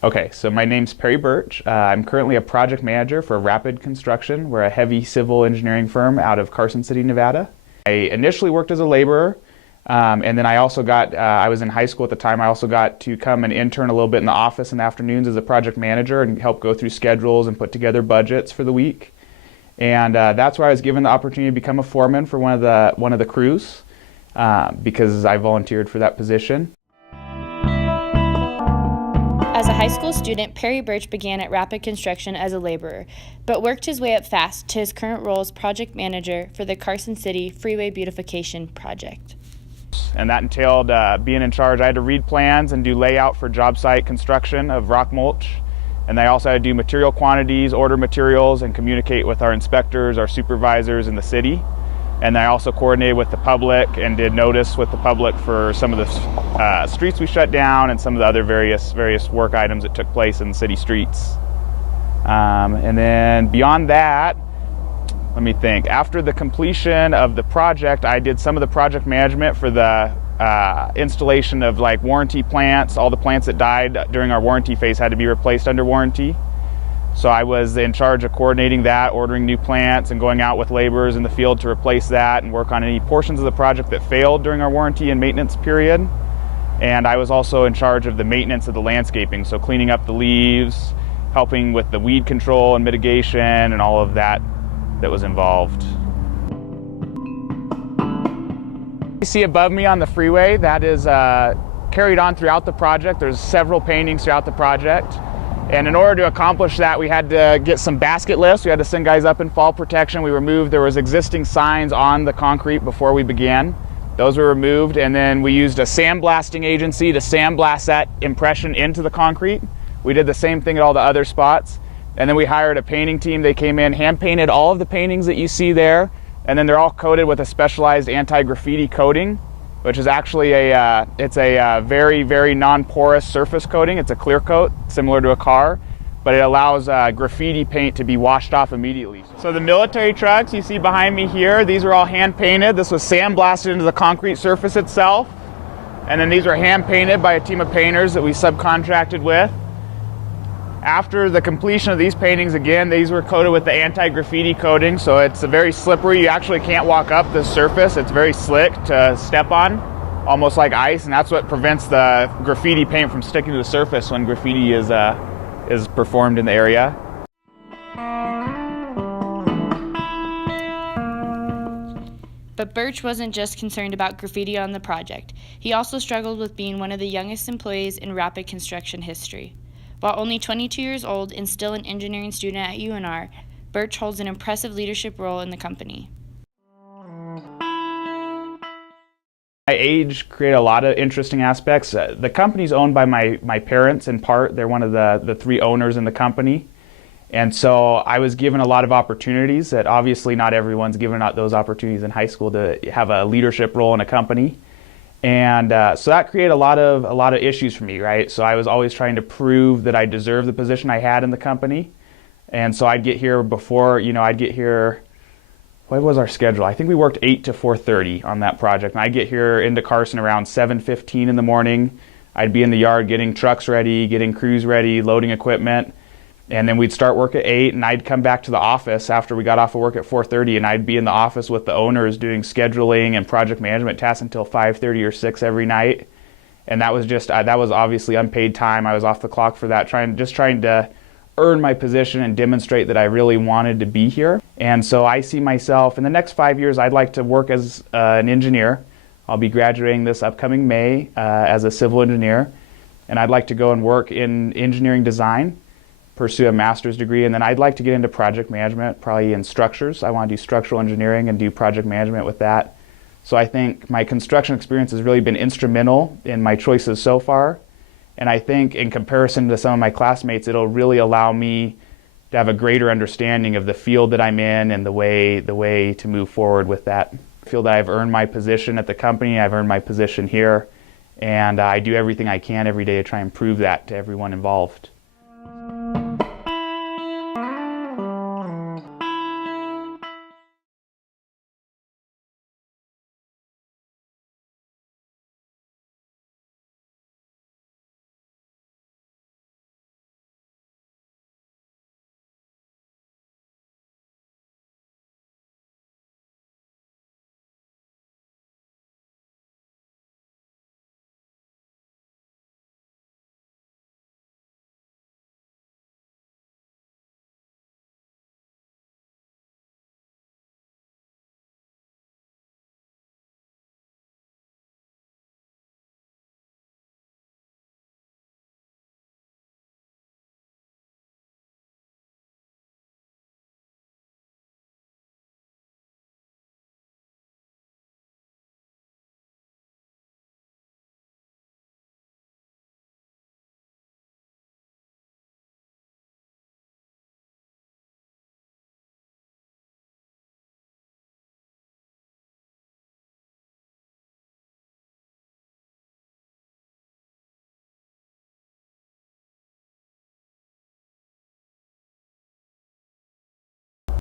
Okay, so my name's Burch. I'm currently a project manager for Rapid Construction. We're a heavy civil engineering firm out of Carson City, Nevada. I initially worked as a laborer, and then I also I was in high school at the time, I also got to come and intern a little bit in the office in the afternoons as a project manager and help go through schedules and put together budgets for the week. And that's where I was given the opportunity to become a foreman for one of the crews, because I volunteered for that position. As a high school student, Burch began at Rapid Construction as a laborer, but worked his way up fast to his current role as project manager for the Carson City Freeway Beautification Project. And that entailed being in charge. I had to read plans and do layout for job site construction of rock mulch. And I also had to do material quantities, order materials, and communicate with our inspectors, our supervisors in the city. And I also coordinated with the public and did notice with the public for some of the streets we shut down and some of the other various work items that took place in the city streets. And then beyond that, let me think. After the completion of the project, I did some of the project management for the installation of like warranty plants. All the plants that died during our warranty phase had to be replaced under warranty. So I was in charge of coordinating that, ordering new plants, and going out with laborers in the field to replace that and work on any portions of the project that failed during our warranty and maintenance period. And I was also in charge of the maintenance of the landscaping, so cleaning up the leaves, helping with the weed control and mitigation, and all of that was involved. You see above me on the freeway, that is carried on throughout the project. There's several paintings throughout the project. And in order to accomplish that, we had to get some basket lifts. We had to send guys up in fall protection. There was existing signs on the concrete before we began. Those were removed, and then we used a sandblasting agency to sandblast that impression into the concrete. We did the same thing at all the other spots. And then we hired a painting team. They came in, hand painted all of the paintings that you see there, and then they're all coated with a specialized anti-graffiti coating, which is actually it's a very, very non-porous surface coating. It's a clear coat, similar to a car, but it allows graffiti paint to be washed off immediately. So the military trucks you see behind me here, these are all hand painted. This was sandblasted into the concrete surface itself. And then these were hand painted by a team of painters that we subcontracted with. After the completion of these paintings, again, these were coated with the anti-graffiti coating, so it's very slippery. You actually can't walk up the surface. It's very slick to step on, almost like ice, and that's what prevents the graffiti paint from sticking to the surface when graffiti is performed in the area. But Burch wasn't just concerned about graffiti on the project. He also struggled with being one of the youngest employees in Rapid Construction history. While only 22 years old and still an engineering student at UNR, Burch holds an impressive leadership role in the company. My age created a lot of interesting aspects. The company's owned by my parents in part. They're one of the three owners in the company. And so I was given a lot of opportunities that obviously not everyone's given out those opportunities in high school to have a leadership role in a company. And so that created a lot of issues for me, right? So I was always trying to prove that I deserved the position I had in the company. And so I'd get here what was our schedule? I think we worked 8 to 4:30 on that project. And I'd get here into Carson around 7:15 in the morning. I'd be in the yard getting trucks ready, getting crews ready, loading equipment. And then we'd start work at 8, and I'd come back to the office after we got off of work at 4:30, and I'd be in the office with the owners doing scheduling and project management tasks until 5:30 or 6 every night. And that was obviously unpaid time. I was off the clock for that, trying to earn my position and demonstrate that I really wanted to be here. And so I see myself in the next 5 years, I'd like to work as an engineer. I'll be graduating this upcoming May as a civil engineer, and I'd like to go and work in engineering design, pursue a master's degree, and then I'd like to get into project management, probably in structures. I want to do structural engineering and do project management with that. So I think my construction experience has really been instrumental in my choices so far. And I think in comparison to some of my classmates, it'll really allow me to have a greater understanding of the field that I'm in and the way to move forward with that. I feel that I've earned my position at the company, I've earned my position here, and I do everything I can every day to try and prove that to everyone involved.